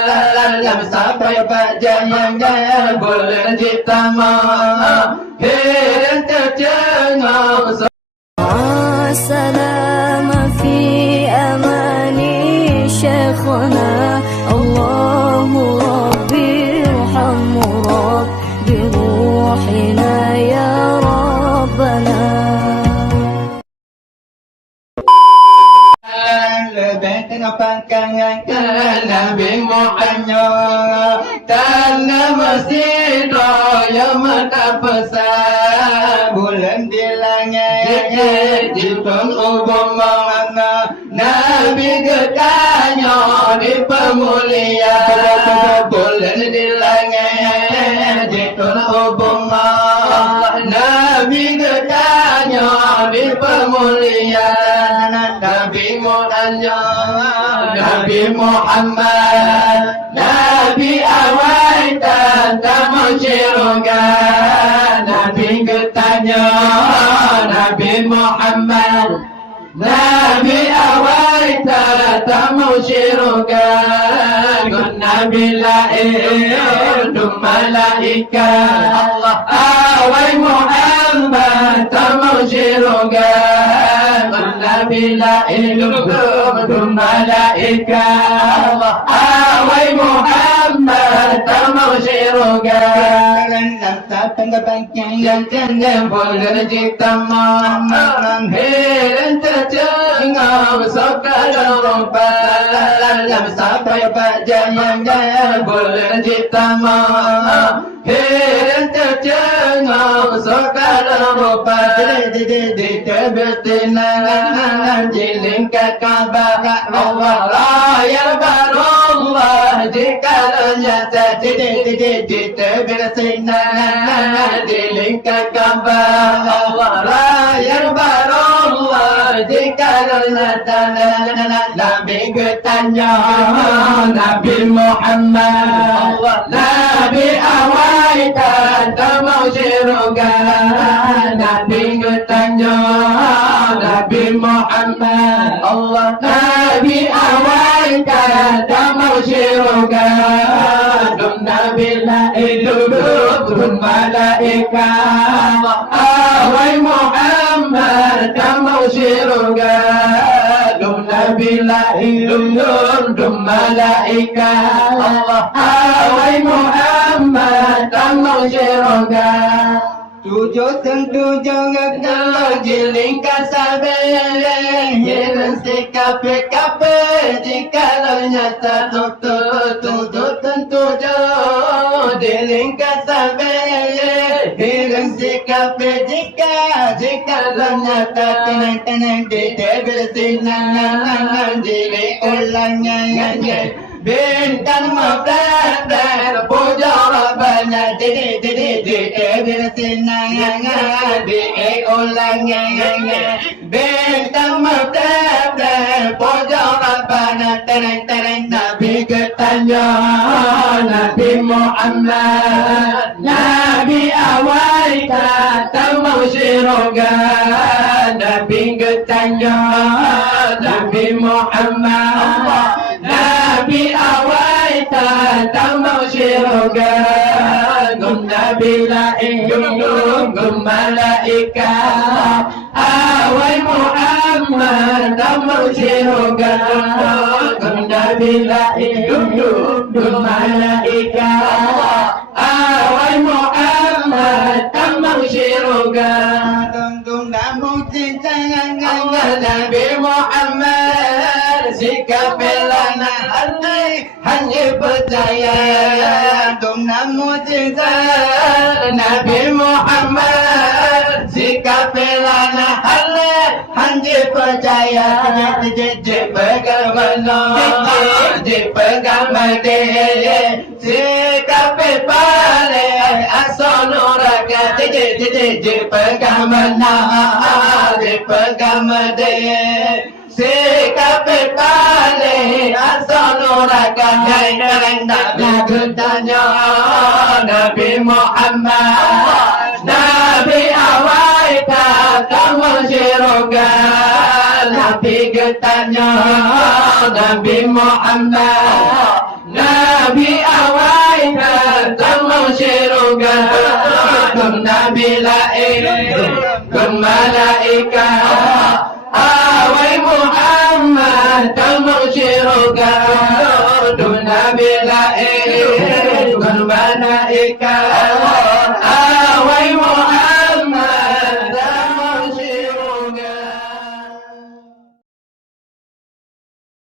Dalam sampai berjaya bulan ditama Hilang tercengang سلام في أماني شيخنا الله ربي ارحم رب بروحنا يا ربنا lebih tengah pangkangan Nabi Muhammad tanah masjid yang mata besar bulan di langit jipun ubumang Nabi ketanya di pemuliaan bulan di langit jipun ubumang Nabi ketanya di pemuliaan Nabi Muhammad Nabi awal tentang syurga Nabi ketanya Nabi Muhammad Nabi awal tentang syurga Nabi lahir du malaikat Allah awal Muhammad tentang syurga Nabi lahir du malaikat awal Muhammad tentang syurga yang boleh ditama Hilang tercengang Sekadar rumpah Dalam sampai berjaya boleh ditama Hilang tercengang Sekadar rumpah Di tebetinangan Jilingkat Ka'bah Allah layar barullah Jikalanya di tebetinangan Jilingkat Ka'bah Allah layar barullah Jikalanya Nabi ketanya Nabi Muhammad Nabi awal tentang syurga Nabi ketanya Nabi Muhammad Allah Nabi awal tentang syurga Nabi lahir du malaikat awal Muhammad tentang syurga Nabi lahir du malaikat awal Muhammad tentang syurga Tujuh tentu jangan kalau jilingkan sabar Hilang sikape-kape Jikalau nyata tujuh tentu jangan jilingkan sabar Hilang sikape jikalau nyata tenang-tenang di tebel sinan Jiling ulangnya Bintang mablar puja Rabbana di tebel sinan di ulangnya Bintang mablar puja Rabbana tenang-tenang Nabi ketanya Nabi Muhammad Nabi awal tentang syurga Nabi ketanya Nabi Muhammad Nabi awal tentang syurga Nabi lahir du malaikat awal Muhammad tentang syurga Nabi lahir du malaikat awal Muhammad tentang syurga namun cinta Nabi Muhammad sikap belana hati hanya percaya namun cinta Nabi Muhammad sikap belana hati hanya percaya pegang mati sikap pale asal nuraka pegang mana pegang mati sikap pale asal nuraka Nabi ketanya Nabi Muhammad Nabi awal tentang syurga Nabi ketanya Nabi Muhammad bila'in kun malaika awai Muhammad tamusyiruka duna bila'in kun malaika